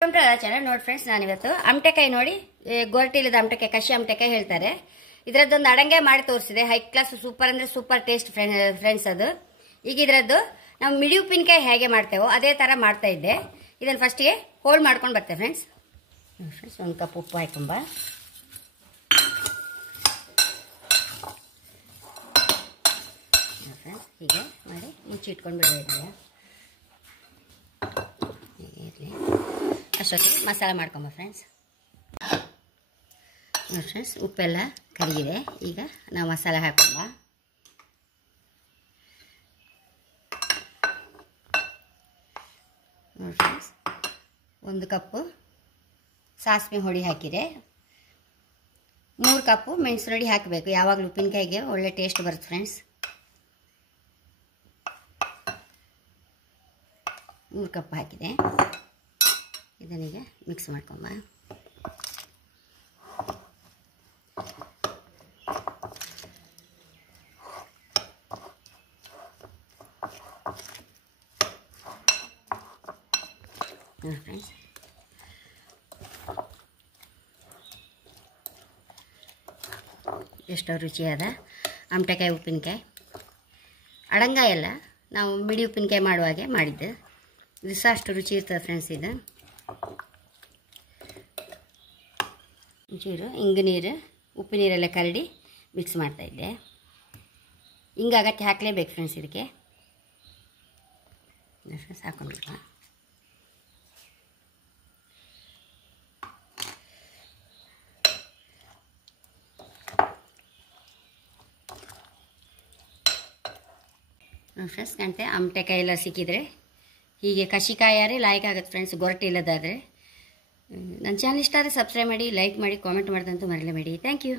Channel ನೋಡಿ friends, ನಾನಿವತ್ತು ಅಮಟೆಕಾಯಿ ನೋಡಿ ಗೋರ್ಟಿಲದ ಅಮಟೆಕಾಯಿ, ಕಸಿ ಅಮಟೆಕಾಯಿ ಹೇಳ್ತಾರೆ. ಇದರದ್ದೊಂದು ಅಡಂಗೆ ಮಾಡಿ ತೋರಿಸಿದೆ. ಹೈ ಕ್ಲಾಸ್ ಸೂಪರ್ ಅಂದ್ರೆ ಸೂಪರ್ ಟೇಸ್ಟ್ ಫ್ರೆಂಡ್ಸ್ ಅದು. ಈಗ ಇದರದ್ದು ನಾವು ಮಿಡಿ ಉಪ್ಪಿನಕಾಯಿ ಹೇಗೆ ಮಾಡ್ತೇವೋ ಅದೇ ತರ ಮಾಡ್ತಾ ಇದ್ದೆ. ಇದನ್ನು ಫಸ್ಟಿಗೆ ಹೋಲ್ ಮಾಡ್ಕೊಂಡು ಬರ್ತೇವೆ ಫ್ರೆಂಡ್ಸ್. ಒಂದು ಕಪ್ ಉಪ್ಪು ಹಾಕೊಂಬ, ಫ್ರೆಂಡ್ಸ್ ಹೀಗೆ ಮಾಡಿ ಮುಚ್ಚಿಟ್ಕೊಂಡು ಬಿಡೋದಿಲ್ಲ. ಹೀಗೆ ಇರಲಿ. ಅಷ್ಟೊತ್ತಿಗೆ ಮಸಾಲೆ ಮಾಡ್ಕೊಂಬ ಫ್ರೆಂಡ್ಸ್. ನೋಡಿ ಫ್ರೆಂಡ್ಸ್, ಉಪ್ಪೆಲ್ಲ ಕರಗಿದೆ. ಈಗ ನಾವು ಮಸಾಲೆ ಹಾಕೊಂಬ. ನೋಡಿ ಫ್ರೆಂಡ್ಸ್, 1 ಕಪ್ಪು ಸಾಸಿವೆ ಹೊಡಿ ಹಾಕಿದೆ. 3 ಕಪ್ಪು ಮೆಣಸು ರೊಡಿ ಹಾಕಬೇಕು. ಯಾವಾಗಲೂ ಉಪ್ಪಿನಕಾಯಿಗೆ ಒಳ್ಳೆ ಟೇಸ್ಟ್ ಬರುತ್ತೆ ಫ್ರೆಂಡ್ಸ್. 3 ಕಪ್ ಹಾಕಿದೆ. ಇದನ್ನೀಗ ಮಿಕ್ಸ್ ಮಾಡ್ಕೊಂಬ. ನೋಡಿ ಫ್ರೆಂಡ್ಸ್, ಎಷ್ಟೋ ರುಚಿಯಾದ ಅಮಟೆಕಾಯಿ ಉಪ್ಪಿನಕಾಯಿ. ಅಡಂಗ ಎಲ್ಲ ನಾವು ಮಿಡಿ ಉಪ್ಪಿನಕಾಯಿ ಮಾಡುವಾಗೆ ಮಾಡಿದ್ದು. ಇದು ಸಹ ಅಷ್ಟು ರುಚಿ ಇರ್ತದೆ ಫ್ರೆಂಡ್ಸ್. ಇದು ಒಂಚೂರು ಇಂಗು ನೀರು, ಉಪ್ಪು ನೀರೆಲ್ಲ ಕರಡಿ ಮಿಕ್ಸ್ ಮಾಡ್ತಾಯಿದ್ದೆ. ಹಿಂಗೆ ಅಗತ್ಯ ಹಾಕಲೇಬೇಕು ಫ್ರೆಂಡ್ಸ್ ಇದಕ್ಕೆ. ಫ್ರೆಂಡ್ಸ್ ಹಾಕೊಂಡ್ಬಿಟ್ಟ. ಫ್ರೆಂಡ್ಸ್ ಕಾಣ್ತೆ ಅಮಟೆಕಾಯಿ ಎಲ್ಲ ಸಿಕ್ಕಿದ್ರೆ ಹೀಗೆ ಕಷಿಕಾಯಾರೆ ಲಾಯ್ಕ್ ಆಗುತ್ತೆ ಫ್ರೆಂಡ್ಸ್. ಗೊರಟೆ ಇಲ್ಲದಾದರೆ. ನನ್ನ ಚಾನಲ್ ಇಷ್ಟ ಆದರೆ ಸಬ್ಸ್ಕ್ರೈಬ್ ಮಾಡಿ, ಲೈಕ್ ಮಾಡಿ, ಕಾಮೆಂಟ್ ಮಾಡ್ದಂತೂ ಮರೆಯಲೇಬೇಡಿ. Thank you.